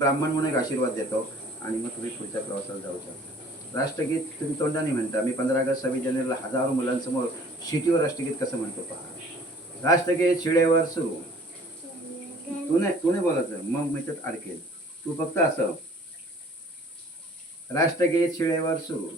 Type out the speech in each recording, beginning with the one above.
ब्राह्मण म्हणून एक आशीर्वाद देतो आणि मग तुम्ही पुढच्या प्रवासाला जाऊ शकता. राष्ट्रगीत तुम्ही तोंडाने म्हणता. मी 15 ऑगस्ट 26 जानेवारीला हजारो मुलांसमोर शिटीवर राष्ट्रगीत कसं म्हणतो पहा. राष्ट्रगीत शिळेवर सुरू. तू नाही बोलायचं, मग मी त्यात अडकेल. तू फक्त असं राष्ट्रगीत शिळेवर सुरू.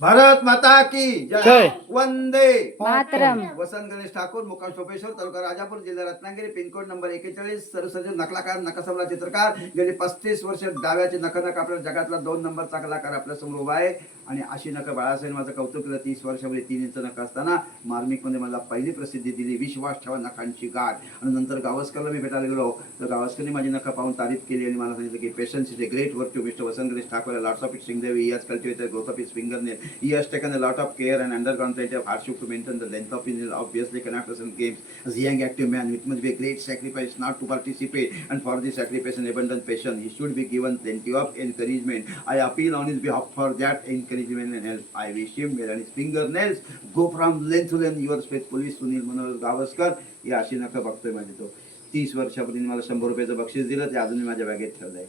भारत माता की जय. वंदे मातरम. वसंत गणेश ठाकूर, मुक्काम सोपेश्वर, तालुका राजापूर, जिल्हा रत्नागिरी, पिनकोड नंबर 41. सरसर्जन नकलाकार, नकासमला चित्रकार. गेली 35 वर्ष डाव्याचे नख आपल्या जगातला 2 नंबरचा कलाकार आपल्या समोर उभा आहे. आणि अशी नख बाळासाहेब माझं कौतुक केलं. 30 वर्षामध्ये 3 इंच नख असताना मार्मिक मध्ये मला पहिली प्रसिद्धी दिली. विश्वास ठेवा नखांची गाठ. आणि नंतर गावस्करला मी भेटायला गेलो तर गावस्करने माझी नख पाहून तारीफ केली आणि मला सांगितलं की patience is a great work. Mister Vasant Ganesh Thakur lots of it सिंगदेवी. He has cultivated growth of his fingernail. He has taken a lot of care and undergone plenty of hardship to maintain the length of his nail. Obviously cannot present games. As a young active man, it must be a great sacrifice not to participate, and for this sacrifice and abundant patience, he should be given plenty of encouragement. I appeal on his behalf for that encouragement and help. I wish him well and his fingernails go from length to length. Yours faithfully, Sunil Manohar Gavaskar. ही अशी नख बघतोय माझी तो. 30 वर्षापूर्वी मला 100 रुपयाचं बक्षीस दिलं, ते अजूनही माझ्या बॅगेत ठेवलंय.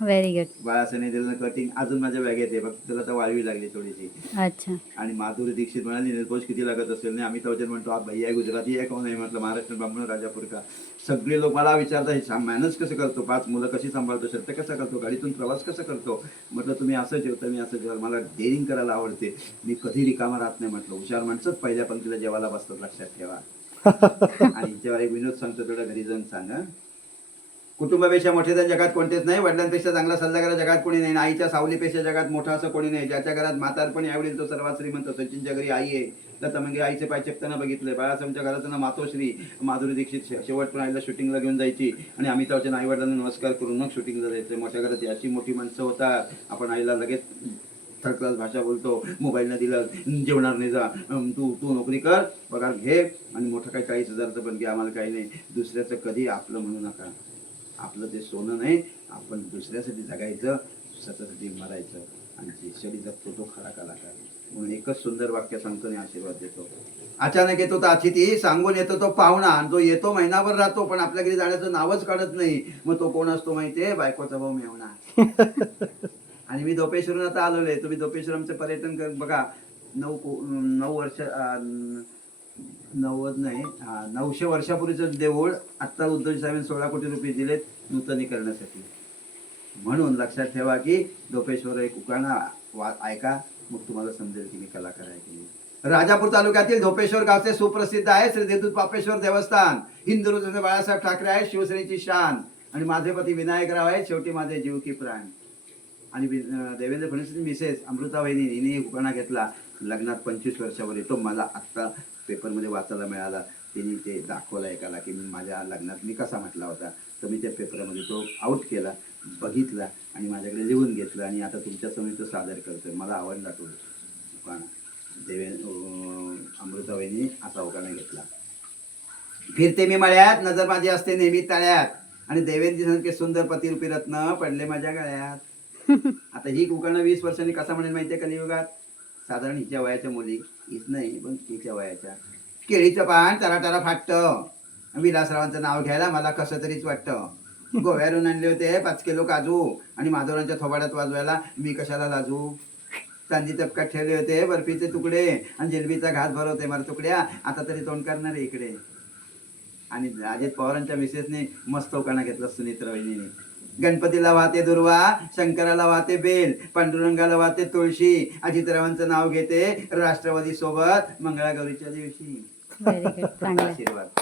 Very good. बाळासाहेब दिलं कटिंग अजून माझ्या बॅगेत आहे. फक्त त्याला तर वाळवी लागली थोडीशी. अच्छा. आणि माधुरी दीक्षित म्हणाली निर्पोज किती लागत असेल नाही. अमिताभ बच्चन म्हणतो आप भैया गुजराती आहे कोण आहे. म्हटलं महाराष्ट्र ब्राह्मण राजापूर का. सगळे लोक मला विचारतात मॅनेज कसं करतो, 5 मुलं कशी सांभाळतो, शर्त कसं करतो, गाडीतून प्रवास कसं करतो. म्हटलं तुम्ही असं जेवता मी असं जेवता. मला डेअरिंग करायला आवडते. मी कधी रिकामा राहत नाही. म्हटलं हुशार माणसंच पहिल्या पंक्तीला जेवायला बसतात, लक्षात ठेवा. आणि जेव्हा एक विनोद सांगतो तेवढा घरी जाऊन सांगा. कुटुंबापेक्षा मोठे तर जगात कोणतेच नाही. वडिलांपेक्षा चांगला सल्लागार जगात कोणी नाही. आईच्या सावलीपेक्षा जगात मोठा असं कोणी नाही. ज्याच्या घरात म्हातारपणी आवडेल तो सर्वात श्रीमंत. सचिनच्या घरी आई आहे, लता मंगे आईचे पाय चेपताना बघितलंय. बाळासाहेबच्या घराचं ना मातोश्री. माधुरी दीक्षित शेवट पण आईला शूटिंगला घेऊन जायची आणि अमिताभच्या आई वडिलांना नमस्कार करून मग शूटिंगला जायचं. मोठ्या घरात अशी मोठी माणसं होतात. आपण आईला लगेच थर्ड क्लास भाषा बोलतो. मोबाईलनं दिलं जेवणार नाही जा, तू नोकरी कर, पगार घे आणि मोठं काही 40,000चं पण घे, आम्हाला काही नाही. दुसऱ्याचं कधी आपलं म्हणू नका. आपलं ते सोनं नाही. आपण दुसऱ्यासाठी जगायचं, स्वतःसाठी मरायचं. आणि जे शेडी जगतो तो खरा कलाकार. म्हणून एकच सुंदर वाक्य सांगतो आणि आशीर्वाद देतो. अचानक येतो तो अतिथी, सांगून येतो तो पाहुणा. आणि तो येतो महिनाभर राहतो पण आपल्या घरी जाण्याचं नावच काढत नाही. मग तो कोण असतो माहितीये? बायकोचा भाऊ मेवणा. आणि मी दोपेश्वरून आता आलोय. तुम्ही दोपेश्वरमचं पर्यटन कर बघा. 9 वर्ष 90 नाही 900 वर्षापूर्वीचं देऊळ आत्ता उद्धव साहेबांनी 16 कोटी रुपये दिलेत नूतनीकरणासाठी. म्हणून लक्षात ठेवा की दोपेश्वर एक उखाणा ऐका, मग तुम्हाला समजेल की मी कलाकार आहे की. राजापूर तालुक्यातील धोपेश्वर गावचे सुप्रसिद्ध आहे श्री देदूत पापेश्वर देवस्थान. हिंदुत्वाचे बाळासाहेब ठाकरे आहे, शिवसेनेची शान. आणि माझे पती विनायकराव आहेत, शेवटी माझे जीव की प्राण. आणि देवेंद्र फडणवीस मिसेस अमृता वहिनी हिने उखाणा घेतला. लग्नात 25 वर्षावर येतो. मला आत्ता पेपरमध्ये वाचायला मिळाला. त्यांनी ते दाखवलं एकाला की मी माझ्या लग्नात मी कसा म्हटला होता. तर मी त्या पेपरमध्ये तो आउट केला, बघितला आणि माझ्याकडे लिहून घेतलं आणि आता तुमच्यासमोर तो सादर करतोय. मला आवडला तो उखाणा. अमृता वहिनी असा उखाणा घेतला. फिरते मी मळ्यात, नजर माझी असते नेहमी तळ्यात, आणि देवेंद्र सुंदर पतिरूपी रत्न पडले माझ्या गळ्यात. आता ही उखाणा 20 वर्षांनी कसा म्हणेल माहितीये कलियुगात? साधारण हिच्या वयाच्या मुली, हीच नाही पण हिच्या वयाच्या. केळीचं पान टराटरा फाटतं, विलासरावांचं नाव घ्यायला मला कसं तरीच वाटतं. गोव्यावरून आणले होते 5 किलो काजू आणि माधवरांच्या थोबाड्यात वाजवायला मी कशाला लाजू. चांदी तपकात ठेवले होते बर्फीचे तुकडे आणि जिलबीचा घास भरवते मार तुकड्या. आता तरी तोंड करणार इकडे. आणि अजित पवारांच्या मिसेसने मस्त उखाणा घेतला सुनीत्रा वहिनीने. गणपतीला वाहते दुर्वा, शंकराला वाहते बेल, पांडुरंगाला वाहते तुळशी, अजितरावांचं नाव घेते राष्ट्रवादी सोबत मंगळागौरीच्या दिवशी. व्हेरी गुड, चांगलं. आशीर्वाद.